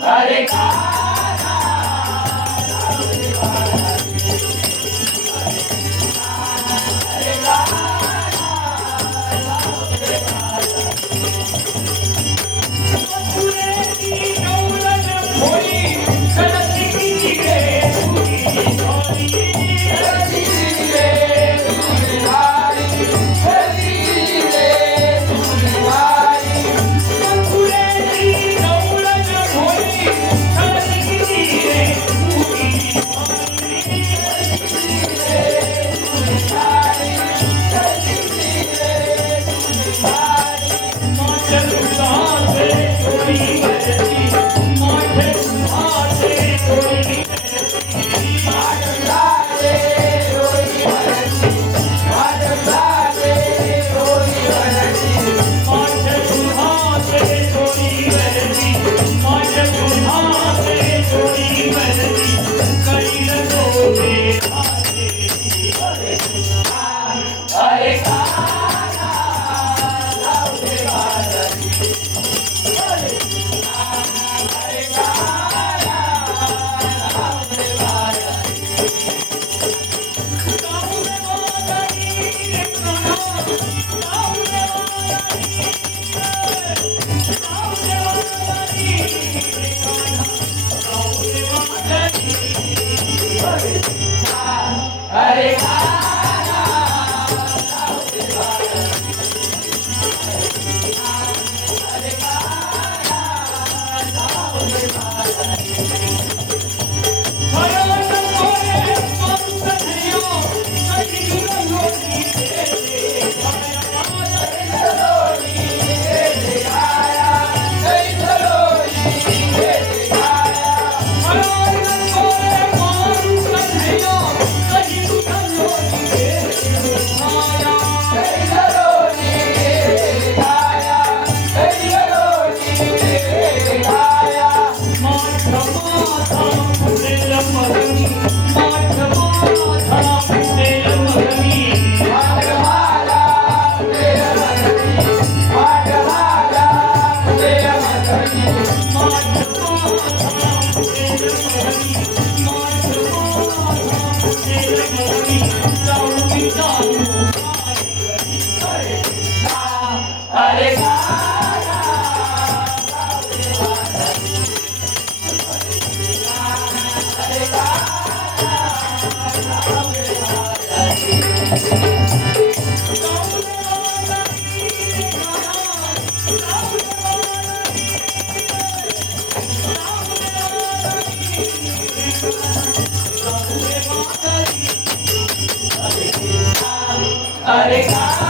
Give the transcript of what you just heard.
Hare Krishna. Hare ka